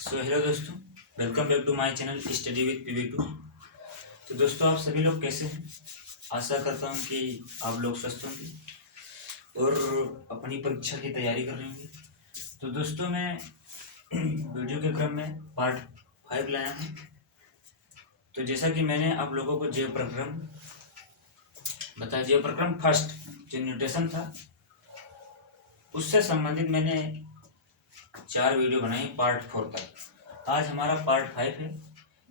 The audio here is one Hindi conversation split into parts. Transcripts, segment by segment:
हेलो दोस्तों, welcome back to my channel study with PV2। तो दोस्तों, आप सभी लोग कैसे हैं? आशा करता हूं कि आप लोग स्वस्थ होंगे और अपनी परीक्षा की तैयारी कर रहे होंगे। तो दोस्तों, मैं वीडियो के क्रम में पार्ट 5 लाया हूं। तो जैसा कि मैंने आप लोगों को जीव प्रक्रम बताया, जीव प्रक्रम फर्स्ट जो न्यूट्रिशन था उससे संबंधित मैंने 4 वीडियो बनाई पार्ट 4 तक। आज हमारा पार्ट 5 है।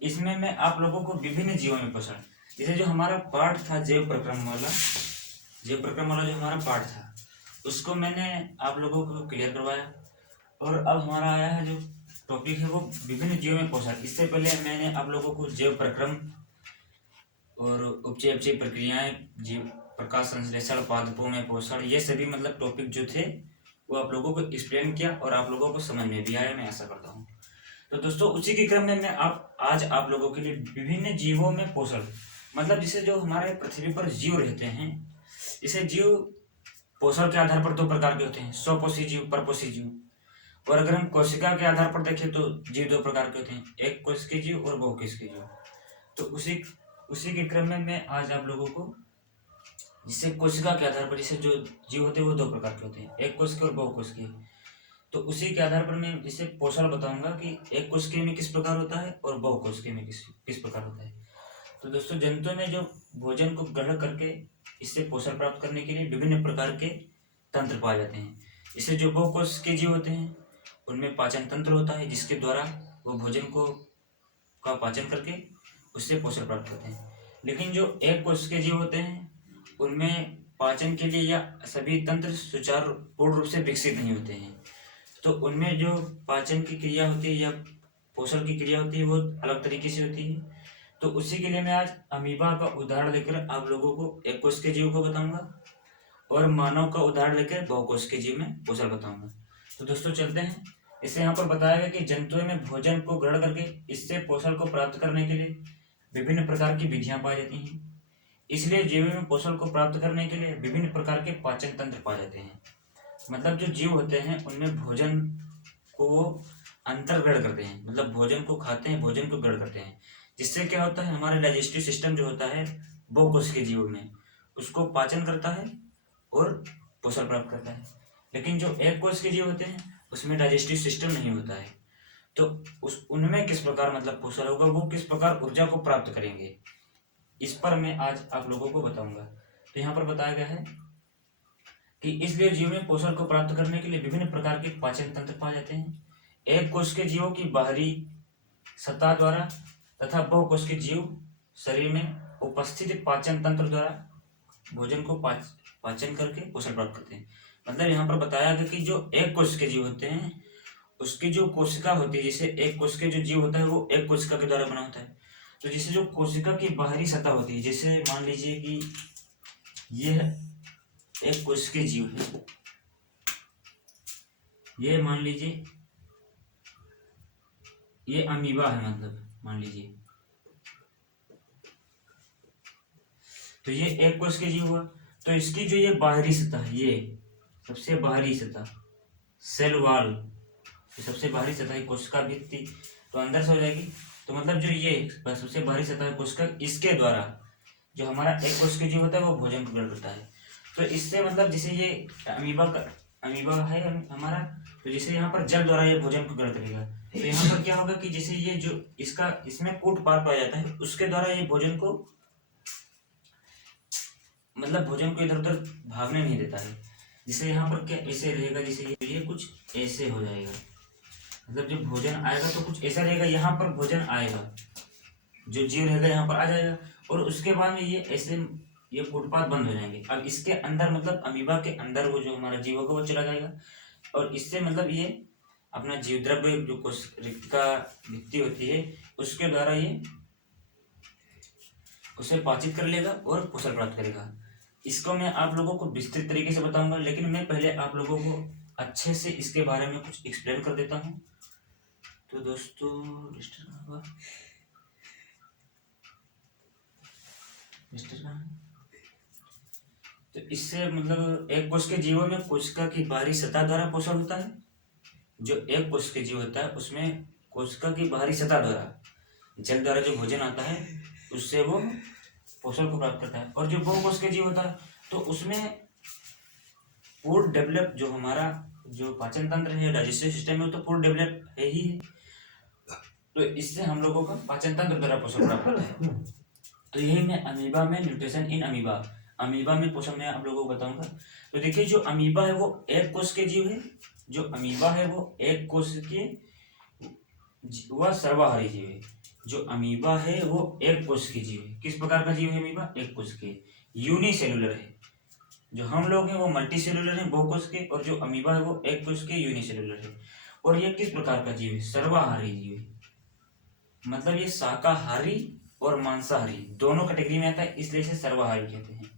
इसमें मैं आप लोगों को विभिन्न जीवों में पोषण, जैसे जो हमारा पार्ट था जैव प्रक्रम वाला जो हमारा पार्ट था उसको मैंने आप लोगों को क्लियर करवाया। और अब हमारा आया है जो टॉपिक है वो विभिन्न जीवों में पोषण। इससे पहले मैंने आप लोगों को जैव प्रक्रम और उपचय अपचय प्रक्रियाएं, जीव प्रकाश संश्लेषण, पादपों में पोषण, ये सभी मतलब टॉपिक जो थे वो आप लोगों को एक्सप्लेन किया और आप लोगों को समझ में भी आया, मैं ऐसा करता हूँ। तो दोस्तों, उसी के क्रम में मैं आज आप लोगों के लिए विभिन्न जीवों में पोषण, मतलब जिसे जो हमारे पृथ्वी पर जीव रहते हैं, इसे जीव पोषण के आधार पर 2 प्रकार के होते हैं, स्वपोषी जीव, परपोषी जीव। और अगर हम कोशिका के आधार पर देखें तो जीव 2 प्रकार के होते हैं, एक कोशिकीय जीव और बहुकोशिकीय जीव। तो उसी के क्रम में मैं आज आप लोगों को, जिससे कोशिका के आधार पर जिसे जो जीव होते हैं वो 2 प्रकार के होते हैं, एक कोशिकीय और बहुकोशिकीय। तो उसी के आधार पर मैं जिसे पोषण बताऊंगा कि एक कोशिकीय में किस प्रकार होता है और बहुकोशिकीय में किस प्रकार होता है। तो दोस्तों, जंतुओं में जो भोजन को ग्रहण करके इससे पोषण प्राप्त करने के लिए विभिन्न प्रकार के तंत्र पाए जाते हैं। इससे जो बहुकोशिकीय जीव होते हैं उनमें पाचन तंत्र होता है, जिसके द्वारा वो भोजन का पाचन करके उससे पोषण प्राप्त करते हैं। लेकिन जो एक कोशिकीय जीव होते हैं उनमें पाचन के लिए या सभी तंत्र सुचारू पूर्ण रूप से विकसित नहीं होते हैं। तो उनमें जो पाचन की क्रिया होती है या पोषण की क्रिया होती है वो अलग तरीके से होती है। तो उसी के लिए मैं आज अमीबा का उदाहरण लेकर आप लोगों को एक कोशिकीय जीव को बताऊंगा और मानव का उदाहरण लेकर बहुकोशिकीय जीव में पोषण बताऊंगा। तो दोस्तों, चलते हैं। इसे यहाँ पर बताया गया कि जंतुओं में भोजन को ग्रहण करके इससे पोषण को प्राप्त करने के लिए विभिन्न प्रकार की विधियां पाई जाती हैं। इसलिए जीवों में पोषण को प्राप्त करने के लिए विभिन्न प्रकार के पाचन तंत्र पाए जाते हैं। मतलब जो जीव होते हैं उनमें भोजन को अंतर ग्रहण करते हैं, मतलब भोजन को खाते हैं, भोजन को ग्रहण करते हैं, जिससे क्या होता है, हमारा डाइजेस्टिव सिस्टम जो होता है बहुकोशिकीय जीवों में उसको पाचन करता है और पोषण प्राप्त करता है। लेकिन जो एक कोशिकीय जीव होते हैं उसमें डाइजेस्टिव सिस्टम नहीं होता है। तो उनमें किस प्रकार मतलब पोषण होगा, वो किस प्रकार ऊर्जा को प्राप्त करेंगे, इस पर मैं आज आप लोगों को बताऊंगा। तो यहाँ पर बताया गया है कि इसलिए जीव में पोषण को प्राप्त करने के लिए विभिन्न प्रकार के पाचन तंत्र पाए जाते हैं। एक कोशिकीय जीवों की बाहरी सतह द्वारा तथा बहुकोशिकीय जीव शरीर में उपस्थित पाचन तंत्र द्वारा भोजन को पाचन करके पोषण प्राप्त करते हैं। मतलब यहाँ पर बताया गया कि जो एक कोशिकीय जीव होते हैं उसकी जो कोशिका होती है, जैसे एक कोशिकीय जो जीव होता है वो एक कोशिका के द्वारा बना होता है। तो जैसे जो कोशिका की बाहरी सतह होती है, जैसे मान लीजिए कि यह एक कोशिकीय जीव है, ये मान लीजिए ये अमीबा है, मतलब मान लीजिए तो ये एक कोशिकीय जीव हुआ। तो इसकी जो ये बाहरी सतह है, ये सबसे बाहरी सतह सेल वॉल, ये सबसे बाहरी सतह है कोशिका भित्ति, तो अंदर से हो जाएगी। तो मतलब जो ये सबसे बाहरी सतह है कोशिका, इसके द्वारा जो हमारा एक कोशिकीय जीव होता है वो भोजन को ग्रहण करता है। तो इससे मतलब जैसे ये अमीबा है हमारा, तो जैसे यहाँ पर जल द्वारा ये भोजन को ग्रहण करेगा। तो यहाँ पर क्या होगा कि जैसे ये जो इसमें कूट पार पाया जाता है उसके द्वारा ये भोजन को इधर उधर भागने नहीं देता है। जैसे यहाँ पर क्या ऐसे रहेगा, जैसे ये कुछ ऐसे हो जाएगा, मतलब जब भोजन आएगा तो कुछ ऐसा रहेगा, यहाँ पर भोजन आएगा, जो जीव रहेगा यहाँ पर आ जाएगा और उसके बाद में ये ऐसे ये फुटपाथ बंद हो जाएंगे। अब इसके अंदर मतलब अमीबा के अंदर वो जो हमारा जीव होगा वो चला जाएगा और इससे मतलब ये अपना जीव द्रव्य जो कोशिका भित्ति होती है उसके द्वारा ये उसे पाचित कर लेगा और पोषण प्राप्त करेगा। इसको मैं आप लोगों को विस्तृत तरीके से बताऊंगा, लेकिन मैं पहले आप लोगों को अच्छे से इसके बारे में कुछ एक्सप्लेन कर देता हूँ। तो दोस्तों, तो इससे मतलब एक कोशिकीय जीवों में कोशिका की बाहरी सतह द्वारा पोषण होता है। जो एक कोशिकीय जीव होता है उसमें कोशिका की बाहरी सतह द्वारा, जल द्वारा जो भोजन आता है उससे वो पोषण को प्राप्त करता है। और जो बहुकोश के जीव होता है तो उसमें पूर्ण डेवलप जो हमारा जो पाचन तंत्र है, डाइजेस्टिव सिस्टम है, तो पूर्ण डेवलप है ही है। तो इससे हम लोगों का पाचन तंत्र द्वारा पोषण प्राप्त होता है। तो यही मैं अमीबा में न्यूट्रिशन इन अमीबा में पोषण मैं आप लोगों को बताऊंगा। तो देखिए जो अमीबा है वो एक कोश के जीव है। जो अमीबा है वो एक कोश के वह सर्वाहारी जीव है। जो अमीबा है वो एक कोश के जीव है। किस प्रकार का जीव है अमीबा? एक कोश के, यूनिसेलुलर है। जो हम लोग हैं वो मल्टी सेलुलर है, बहुकोश के, और जो अमीबा है वो एक कोश के यूनिसेलुलर है। और ये किस प्रकार का जीव है? सर्वाहारी जीव है। मतलब ये शाकाहारी और मांसाहारी दोनों कैटेगरी में आता है, इसलिए इसे सर्वाहारी कहते हैं।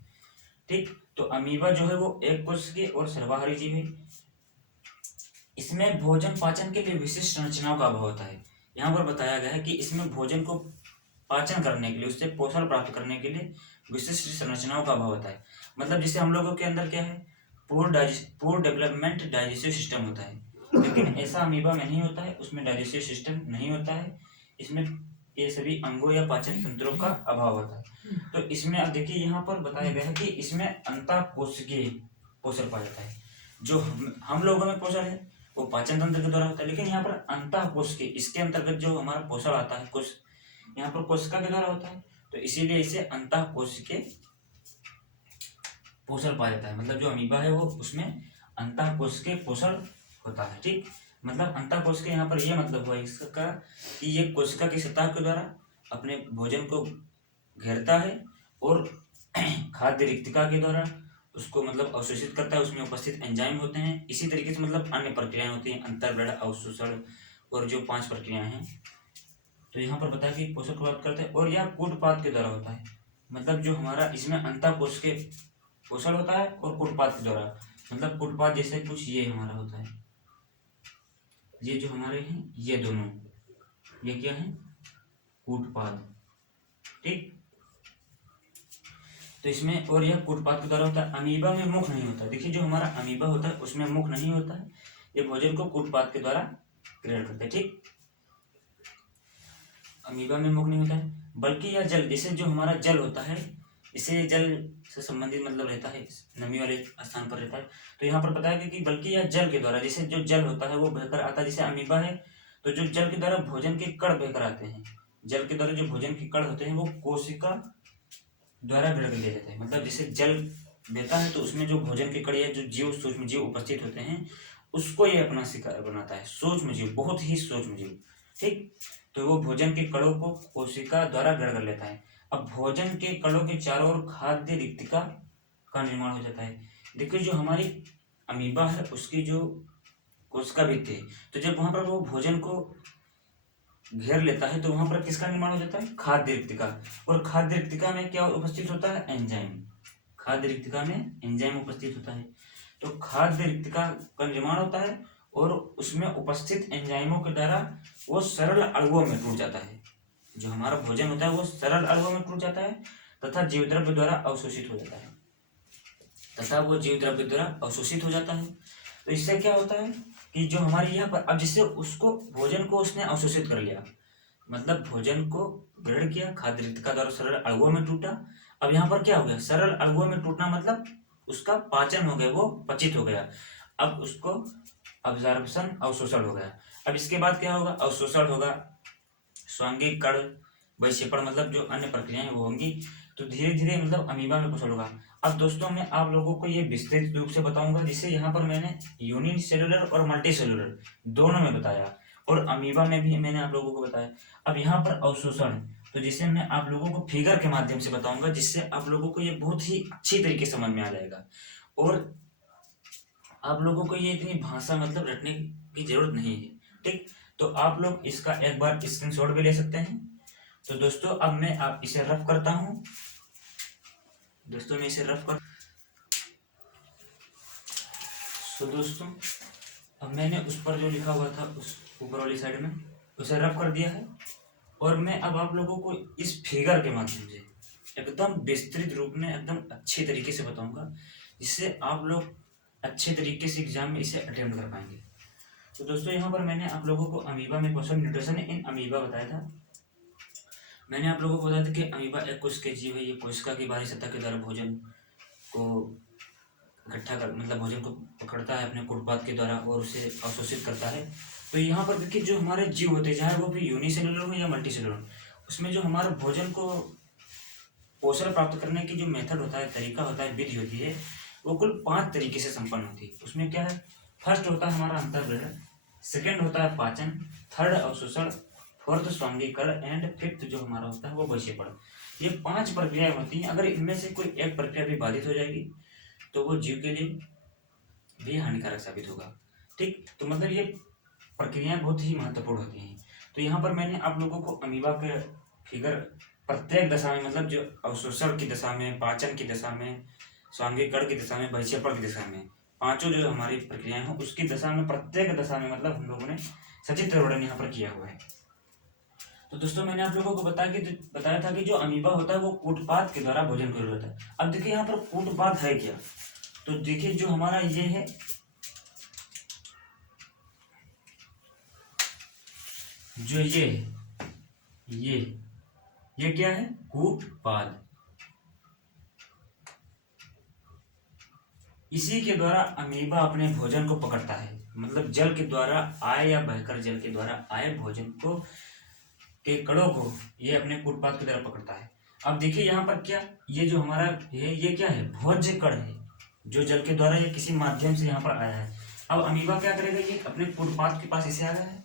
ठीक, तो अमीबा जो है वो एक कोश के और सर्वाहारी जीव है। इसमें भोजन पाचन के लिए विशिष्ट संरचनाओं का अभाव होता है। यहाँ पर बताया गया है कि इसमें भोजन को पाचन करने के लिए, उससे पोषण प्राप्त करने के लिए विशिष्ट संरचनाओं का अभाव होता है। मतलब जैसे हम लोगों के अंदर क्या है, पूर्ण डेवलपमेंट डाइजेस्टिव सिस्टम होता है, लेकिन ऐसा अमीबा में नहीं होता है। उसमें डाइजेस्टिव सिस्टम नहीं होता है, इसमें ये सभी अंगों या पाचन तंत्रों का अभाव होता है। तो इसमें अब देखिए यहाँ पर बताया गया है कि इसमें अंतःकोशिकीय पोषण पाया जाता है। जो हम लोगों में पोषण है वो पाचन तंत्र के द्वारा होता है, लेकिन यहाँ पर अंतःकोशिकीय, इसके अंतर्गत जो हमारा पोषण आता है कोश, यहाँ पर कोशिका के द्वारा होता है, तो इसीलिए इसे अंतःकोशिकीय पोषण पाया जाता है। मतलब जो अमीबा है वो उसमें अंतःकोशिकीय पोषण होता है। ठीक, मतलब अंतःकोशिकीय यहाँ पर यह मतलब हुआ इसका कि ये कोशिका की सतह के द्वारा अपने भोजन को घेरता है और खाद्य रिक्तिका के द्वारा उसको मतलब अवशोषित करता है। उसमें उपस्थित एंजाइम होते हैं। इसी तरीके से मतलब अन्य प्रक्रियाएं होती हैं, अंतर्व्रण, अवशोषण और जो 5 प्रक्रियाएं हैं। तो यहाँ पर बताया कि पोषक को प्राप्त करते हैं और यह कूटपाद के द्वारा होता है। मतलब जो हमारा इसमें अंतःकोशिकीय पोषण होता है और कूटपाद के द्वारा, मतलब कूटपाद जैसे कुछ ये हमारा होता है, ये जो हमारे हैं ये दोनों, ये क्या है? कूटपाद। ठीक, तो इसमें और यह कूटपाद के द्वारा होता है। अमीबा में मुख नहीं होता। देखिए जो हमारा अमीबा होता है उसमें मुख नहीं होता है, ये भोजन को कूटपाद के द्वारा ग्रहण करते हैं। ठीक, अमीबा में मुख नहीं होता है, बल्कि यह जल, जैसे जो हमारा जल होता है, इसे जल से संबंधित मतलब रहता है, नमी वाले स्थान पर रहता है। तो यहाँ पर बताया गया कि बल्कि यह जल के द्वारा, जैसे जो जल होता है वो बहकर आता है। जैसे अमीबा है तो जो जल के द्वारा भोजन के कण बहकर आते हैं, जल के द्वारा जो भोजन के कण होते हैं वो कोशिका द्वारा ग्रहण कर लिया जाता है। मतलब जैसे जल बहता है तो उसमें जो भोजन के कण या जो जीव, सूक्ष्म जीव उपस्थित होते हैं उसको ये अपना शिकार बनाता है। सूक्ष्म जीव, बहुत ही सूक्ष्म जीव। ठीक, तो वो भोजन के कणों को कोशिका द्वारा ग्रहण कर लेता है। अब भोजन के कणों के चारों ओर खाद्य रिक्तिका का निर्माण हो जाता है। देखिए जो हमारी अमीबा है उसकी जो कोशिका भित्ति है, तो जब वहां पर वो भोजन को घेर लेता है तो वहां पर किसका निर्माण हो जाता है? खाद्य रिक्तिका। और खाद्य रिक्तिका में क्या उपस्थित होता है? एंजाइम। खाद्य रिक्तिका में एंजाइम उपस्थित होता है। तो खाद्य रिक्तिका का निर्माण होता है और उसमें उपस्थित एंजाइमों के द्वारा वो सरल अणुओं में टूट जाता है। जो हमारा भोजन होता है वो सरल अणुओं में टूट जाता है तथा जीव द्रव्य द्वारा अवशोषित हो जाता है। तो इससे क्या होता है कि जो हमारे यहाँ पर अब जिससे उसको भोजन को उसने अवशोषित कर लिया, मतलब भोजन को ग्रहण किया, खाद्य रिक्तिका द्वारा सरल अणुओं में टूटा। अब यहाँ पर क्या हो गया? सरल अणुओं में टूटना मतलब उसका पाचन हो गया, वो पचित हो गया। अब उसको अब्जॉर्प्शन, अवशोषण हो गया। अब इसके बाद क्या होगा? अवशोषण होगा, स्वांगिक कण वैक्षेपण, मतलब जो अन्य प्रक्रियाएं वो होंगी। तो धीरे धीरे मतलब अमीबा में पोषण होगा। अब दोस्तों मैं आप लोगों को ये विस्तृत रूप से बताऊंगा, जिससे यहाँ पर मैंने यूनिसेलुलर और मल्टी सेलुलर दोनों में बताया और अमीबा में भी मैंने आप लोगों को बताया। अब यहाँ पर अवशोषण, तो जिसे मैं आप लोगों को फिगर के माध्यम से बताऊंगा, जिससे आप लोगों को ये बहुत ही अच्छी तरीके से समझ में आ जाएगा और आप लोगों को ये इतनी भाषा मतलब रटने की जरूरत नहीं है। ठीक, तो आप लोग इसका एक बार स्क्रीनशॉट भी ले सकते हैं। तो दोस्तों अब मैं आप इसे रफ करता हूँ। दोस्तों अब मैंने उस पर जो लिखा हुआ था उस ऊपर वाली साइड में उसे रफ कर दिया है और मैं अब आप लोगों को इस फिगर के माध्यम से एकदम विस्तृत रूप में एकदम अच्छे तरीके से बताऊंगा, जिससे आप लोग अच्छे तरीके से एग्जाम में इसे अटेम्प्ट कर पाएंगे। तो दोस्तों यहाँ पर मैंने आप लोगों को अमीबा में क्वेश्चन न्यूट्रिशन इन अमीबा बताया था। मैंने आप लोगों को बताया था कि अमीबा एक कोशिका जीव है। ये कोशिका की बाहरी सतह के द्वारा भोजन को इकट्ठा कर मतलब भोजन को पकड़ता है अपने कुटपाथ के द्वारा और उसे अवशोषित करता है। तो यहाँ पर देखिए जो हमारे जीव होते हैं, चाहे वो भी यूनिसेलुलर हो या मल्टीसेलुलर, उसमें जो हमारा भोजन को पोषण प्राप्त करने की जो मेथड होता है, तरीका होता है, विधि होती है, वो कुल 5 तरीके से संपन्न होती है। उसमें क्या है, फर्स्ट होता है हमारा अंतर्ग्रहण, सेकंड होता है पाचन, थर्ड अवशोषण, फोर्थ स्वांगीकरण एंड फिफ्थ जो हमारा होता है वो वैशेषण। ये 5 प्रक्रियाएं होती हैं। अगर इनमें से कोई एक प्रक्रिया भी बाधित हो जाएगी तो वो जीव के लिए भी हानिकारक साबित होगा। ठीक, तो मतलब ये प्रक्रियाएं बहुत ही महत्वपूर्ण होती हैं। तो यहाँ पर मैंने आप लोगों को अमीबा के फिगर प्रत्येक दशा में, मतलब जो अवशोषण की दशा में, पाचन की दशा में, स्वांगीकरण की दशा में, वैशेषण की दशा में, पांचों जो हमारी प्रक्रियाएं हैं उसकी दशा में, प्रत्येक दशा में मतलब हम लोगों ने सचित्र वर्णन यहाँ पर किया हुआ है। तो दोस्तों मैंने आप लोगों को बताया था कि जो अमीबा होता है वो कूटपाथ के द्वारा भोजन कर होता है। अब देखिए यहाँ पर कूटपाथ है क्या, तो देखिए जो हमारा ये है, जो ये क्या है, कूटपाथ। इसी के द्वारा अमीबा अपने भोजन को पकड़ता है, मतलब जल के द्वारा आए या बहकर जल के द्वारा आए भोजन को के कणों को ये अपने कूटपाथ की तरह पकड़ता है। अब देखिए यहाँ पर क्या, ये जो हमारा है ये क्या है, भोज्य कण है, जो जल के द्वारा या किसी माध्यम से यहाँ पर आया है। अब अमीबा क्या करेगा, ये अपने कूटपाथ के पास इसे आ गया है,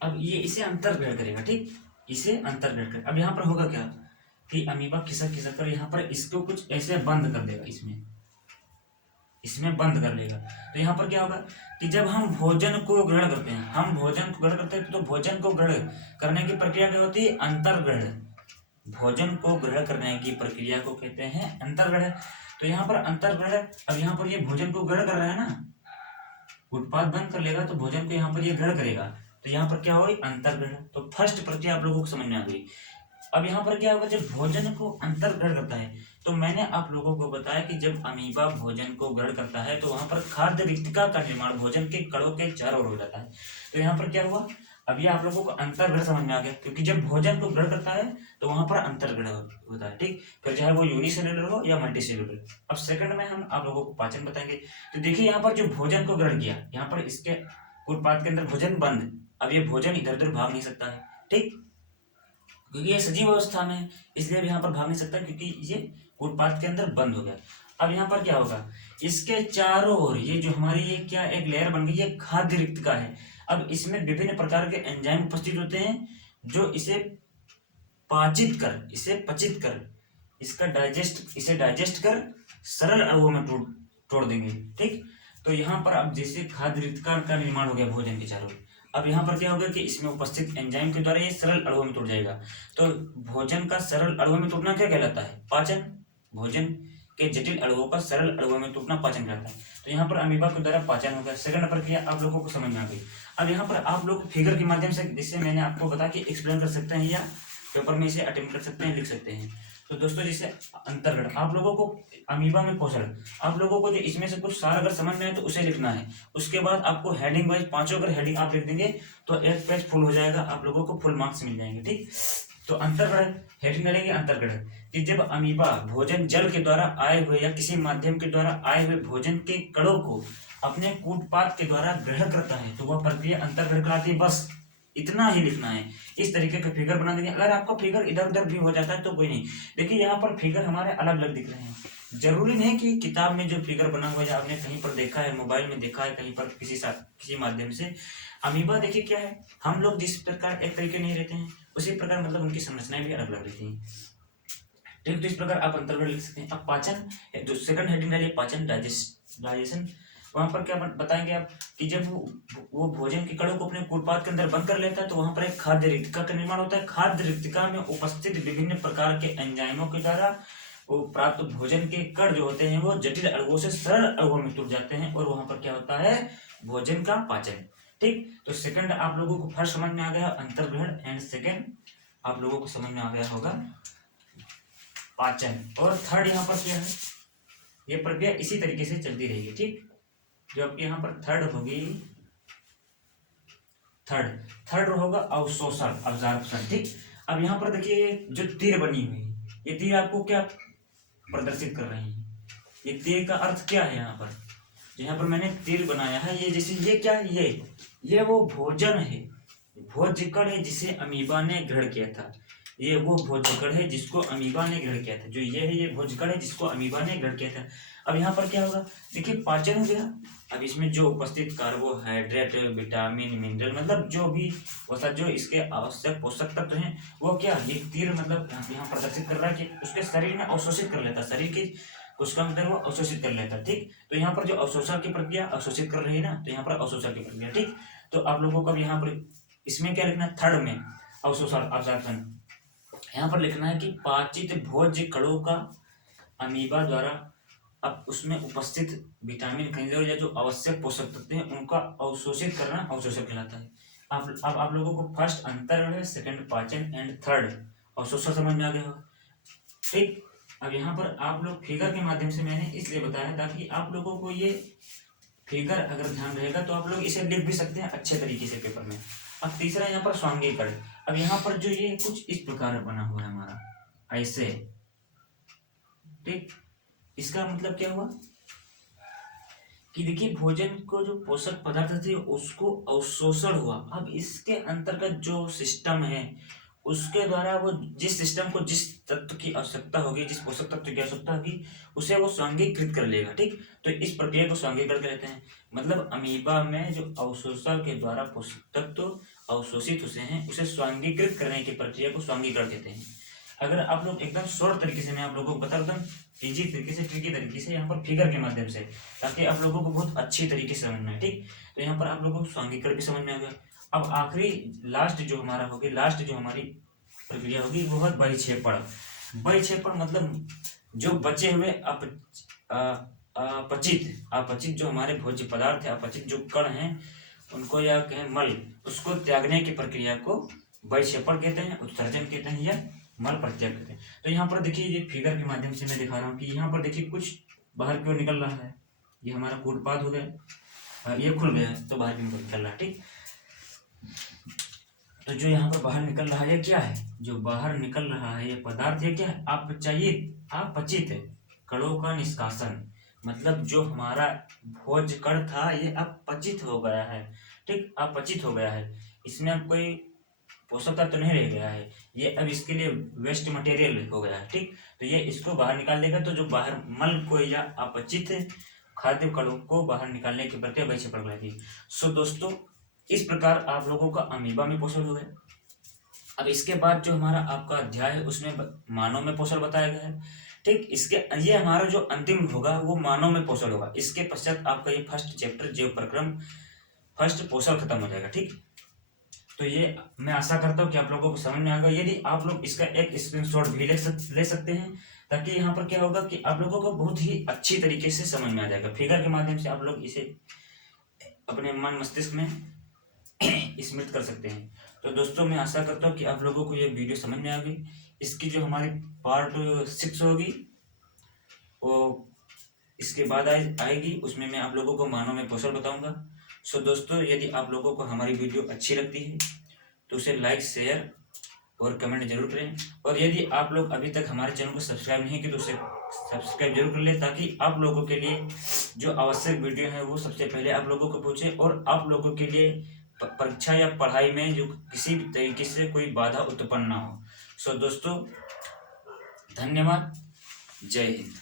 अब ये इसे अंतर्ग्रहण करेगा। ठीक, इसे अंतर्ग्रहण करेगा। अब यहाँ पर होगा क्या कि अमीबा खिसक खिसक कर यहाँ पर इसको कुछ ऐसे बंद कर देगा, इसमें बंद कर लेगा। तो यहाँ पर क्या होगा कि जब हम भोजन को ग्रहण करते हैं, तो भोजन को ग्रहण करने की प्रक्रिया क्या होती है, अंतर्ग्रहण। भोजन को ग्रहण करने की प्रक्रिया को कहते हैं अंतर्ग्रहण। तो यहाँ पर अंतर्ग्रहण, अब यहाँ पर ये भोजन को ग्रहण कर रहा है ना, कूटपाथ बंद कर लेगा तो भोजन को यहाँ पर ये ग्रहण करेगा, तो यहाँ पर क्या होगी, अंतर्ग्रहण। तो फर्स्ट प्रक्रिया आप लोगों को समझ में आ गई। अब यहाँ पर क्या होगा, जब भोजन को अंतर्ग्रहण करता है, तो मैंने आप लोगों को बताया कि जब अमीबा भोजन को ग्रहण करता है तो वहां पर खाद्य रिक्तिका का निर्माण भोजन के कणों के चारों ओर हो जाता है। तो यहाँ पर क्या हुआ, अब ये आप लोगों को अंतर्ग्रहण समझ में आ गया, क्योंकि जब भोजन को ग्रहण करता है तो वहां पर अंतर्ग्रहण होता है। ठीक, फिर चाहे वो यूनिसेलुलर हो या मल्टीसेलुलर। अब सेकंड में हम आप लोगों को पाचन बताएंगे। तो देखिए यहाँ पर जो भोजन को ग्रहण किया, यहाँ पर इसके कूटपाथ के अंदर भोजन बंद, अब ये भोजन इधर उधर भाग नहीं सकता है। ठीक, क्योंकि ये सजीव अवस्था में, इसलिए अब यहाँ पर भाग नहीं सकता, क्योंकि ये कूटपाथ के अंदर बंद हो गया। अब यहाँ पर क्या होगा, इसके चारों ओर ये जो हमारी ये क्या एक लेयर बन गई, ये खाद्य रिक्तिका है। अब इसमें विभिन्न प्रकार के एंजाइम उपस्थित होते हैं जो इसे पचित कर इसे डाइजेस्ट कर सरल अणुओं में तोड़ देंगे। ठीक, तो यहाँ पर अब जैसे खाद्य रिक्तिका का निर्माण हो गया भोजन के चारों ओर, अब यहाँ पर क्या होगा कि इसमें उपस्थित एंजाइम के द्वारा ये सरल अणुओं में टूट जाएगा। तो भोजन का सरल अणुओं में टूटना क्या कहलाता है, पाचन। भोजन के जटिल अणुओं का सरल अणुओं में टूटना पाचन कहलाता है। तो यहाँ पर अमीबा के द्वारा पाचन होगा। सेकंड प्रक्रिया आप लोगों को समझ में आ गई। अब यहाँ पर आप लोग फिगर के माध्यम से, जिससे मैंने आपको बता के एक्सप्लेन कर सकते हैं या पेपर में इसे अटेम्प्ट कर सकते हैं, लिख सकते हैं। तो दोस्तों जैसे अंतर्ग्रहण, आप लोगों को अमीबा में पोषण, आप लोगों को जो इसमें से कुछ सार अगर समझ में आए तो उसे लिखना है। उसके बाद आपको हेडिंग वाइज पांचों अगर हेडिंग आप लिख देंगे तो एक पेज फुल हो जाएगा, आप लोगों को फुल मार्क्स मिल जाएंगे। ठीक, तो अंतर्ग्रहण हेडिंग डालेंगे, अंतर्ग्रहण कि जब अमीबा भोजन जल के द्वारा आए हुए या किसी माध्यम के द्वारा आए हुए भोजन के कणों को अपने कूटपाथ के द्वारा ग्रहण करता है तो वह प्रक्रिया अंतर्ग्रहण कहलाती है। बस इतना ही लिखना है। इस तरीके का फिगर बना देंगे। अगर आपका फिगर इधर उधर भी हो जाता है तो कोई नहीं। देखिए यहाँ पर फिगर हमारे अलग अलग दिख रहे हैं। जरूरी नहीं कि किताब में जो फिगर बना हुआ है आपने कहीं पर देखा है, मोबाइल में देखा है, कहीं पर किसी माध्यम से। अमीबा देखिए क्या है, हम लोग जिस प्रकार एक तरीके नहीं रहते हैं उसी प्रकार मतलब उनकी संरचनाएं भी अलग अलग रहती हैं। ठीक, तो इस प्रकार आप अंतर्ग्रहण लिख सकते हैं। अब पाचन, जो सेकंड हेडिंग डालिए पाचन, डाइजेशन। वहां पर क्या बताएंगे आप कि जब वो भोजन के कणों को अपने कूटपाथ के अंदर बंद कर लेता है तो वहां पर एक खाद्य रिक्तिका का निर्माण होता है। खाद्य रिक्तिका में उपस्थित विभिन्न प्रकार के एंजाइमों के द्वारा वो प्राप्त भोजन के कण जो होते हैं वो जटिल अणुओं से सरल अणुओं में टूट जाते हैं और वहां पर क्या होता है, भोजन का पाचन। ठीक, तो सेकंड आप लोगों को फर्स्ट समझ में आ गया अंतर्ग्रहण, एंड सेकंड आप लोगों को समझ में आ गया होगा पाचन। और थर्ड यहाँ पर क्या है, ये प्रक्रिया इसी तरीके से चलती रहेगी। ठीक, जो आपके यहाँ पर थर्ड होगी, थर्ड होगा अवशोषण अब्जॉर्प्शन। ठीक, अब यहाँ पर देखिए जो तीर बनी हुई है, ये तीर आपको क्या प्रदर्शित कर रही है? ये तीर का अर्थ क्या है? यहाँ पर यहाँ पर मैंने तीर बनाया है, ये जैसे ये क्या है, ये वो भोजन है, भोज्यकण है जिसे अमीबा ने ग्रहण किया था। ये वो भोज्यकण है जिसको अमीबा ने ग्रहण किया था। जो ये है, ये भोज्यकण है जिसको अमीबा ने ग्रहण किया था। अब यहाँ पर क्या होगा, देखिए पाचन हो गया। अब इसमें जो उपस्थित कार्बोहाइड्रेट, विटामिन, मिनरल, मतलब जो भी होता, जो इसके आवश्यक पोषक तत्व हैं, वो क्या ये तीर मतलब यहाँ प्रदर्शित कर रहा है कि उसके शरीर में अवशोषित कर लेता, शरीर की उसका अंदर वो अवशोषित कर लेता। ठीक, तो यहाँ पर जो अवशोषण की प्रक्रिया अवशोषित कर रही है ना, तो यहाँ पर अवशोषण की प्रक्रिया। ठीक, तो आप लोगों को अब यहाँ पर इसमें क्या लिखना है, थर्ड में अवशोषण अब्जॉर्प्शन, यहाँ पर लिखना है कि पाचित भोज्य कणों का अमीबा द्वारा अब उसमें उपस्थित विटामिन, खनिजों या जो आवश्यक पोषक तत्व हैं उनका अवशोषित करना अवशोषण कहलाता है। अब आप लोगों को फर्स्ट अंतर है, सेकंड पाचन एंड थर्ड अवशोषण समझ में आ गया होगा। ठीक, अब यहाँ पर आप लोग फिगर के माध्यम से मैंने इसलिए बताया ताकि आप लोगों को ये फिगर अगर ध्यान रहेगा तो आप लोग इसे लिख भी सकते हैं अच्छे तरीके से पेपर में। अब तीसरा यहाँ पर स्वांगीकरण। अब यहाँ पर जो ये कुछ इस प्रकार बना हुआ है हमारा, ऐसे। ठीक, इसका मतलब क्या हुआ कि देखिए भोजन को जो पोषक पदार्थ थे उसको अवशोषण हुआ। अब इसके अंतर्गत जो सिस्टम है उसके द्वारा वो जिस सिस्टम को जिस तत्व की आवश्यकता होगी, जिस पोषक तत्व की आवश्यकता होगी, उसे वो स्वांगीकृत कर लेगा। ठीक, तो इस प्रक्रिया को स्वांगीकरण कहते हैं। मतलब अमीबा में जो अवशोषण के द्वारा पोषक तत्व अवशोषित होते हैं उसे स्वांगीकृत करने की प्रक्रिया को स्वांगीकरण कहते हैं। अगर आप लोग एकदम शॉर्ट तरीके से मैं आप लोगों को बता दूं, इजी तरीके से, ट्रिकी तरीके से, यहाँ पर फिगर के माध्यम से, ताकि आप लोगों को बहुत अच्छी तरीके से समझ में आए। ठीक, तो यहाँ पर आप लोगों को स्वांगीकरण भी समझ में आ गया। अब आखिरी लास्ट जो हमारा होगी, लास्ट जो हमारी प्रक्रिया होगी वो है बहिक्षेपण। बहिक्षेपण मतलब जो बचे हुए अपचित जो हमारे भोज्य पदार्थ है, अपचित जो कण हैं उनको या कहें मल, उसको त्यागने की प्रक्रिया को बहिक्षेपण कहते हैं, उत्सर्जन कहते हैं या मल परित्याग कहते हैं। तो यहाँ पर देखिए ये फिगर के माध्यम से मैं दिखा रहा हूँ कि यहाँ पर देखिए कुछ बाहर की ओर निकल रहा है, ये हमारा कूटपाद हो गया, ये खुल गया है तो बाहर की ओर निकल रहा है। ठीक, तो जो यहाँ पर बाहर निकल रहा है ये क्या है, जो बाहर निकल रहा है ये पदार्थ ये क्या है, अपचित कणों का निष्कासन। मतलब जो हमारा भोज्य कण था ये अपचित हो गया है। ठीक, अपचित हो गया है, इसमें अब कोई पोषक तत्व नहीं रह गया है, ये अब इसके लिए वेस्ट मटेरियल हो गया है। ठीक, तो ये इसको बाहर निकाल देगा, तो जो बाहर मल को या अपचित खाद्य कणों को बाहर निकालने की प्रक्रिया बहिक्षेपण कहलाती है। सो दोस्तों, इस प्रकार आप लोगों का अमीबा में पोषण हो गया। अब इसके बाद जो हमारा आपका अध्याय है उसमें मानव में पोषण बताया गया है। ठीक, इसके ये हमारा जो अंतिम होगा वो मानव में पोषण होगा। इसके पश्चात आपका ये फर्स्ट चैप्टर जीव प्रक्रम फर्स्ट पोषण खत्म हो जाएगा। ठीक, तो ये मैं आशा करता हूँ कि आप लोगों को समझ में आ गया। यदि आप लोग इसका एक स्क्रीनशॉट भी ले सकते हैं, ताकि यहाँ पर क्या होगा कि आप लोगों को बहुत ही अच्छी तरीके से समझ में आ जाएगा। फिगर के माध्यम से आप लोग इसे अपने मन मस्तिष्क में स्मृत कर सकते हैं। तो दोस्तों मैं आशा करता हूँ कि आप लोगों को ये वीडियो समझ में आ गई। इसकी जो हमारी पार्ट 6 होगी वो इसके बाद आएगी, उसमें मैं आप लोगों को मानव में पोषण बताऊंगा। सो दोस्तों, यदि आप लोगों को हमारी वीडियो अच्छी लगती है तो उसे लाइक, शेयर और कमेंट जरूर करें। और यदि आप लोग अभी तक हमारे चैनल को सब्सक्राइब नहीं किए तो उसे सब्सक्राइब जरूर कर लें, ताकि आप लोगों के लिए जो आवश्यक वीडियो है वो सबसे पहले आप लोगों को पहुँचे और आप लोगों के लिए परीक्षा या पढ़ाई में जो किसी भी तरीके से कोई बाधा उत्पन्न ना हो। सो दोस्तों, धन्यवाद, जय हिंद।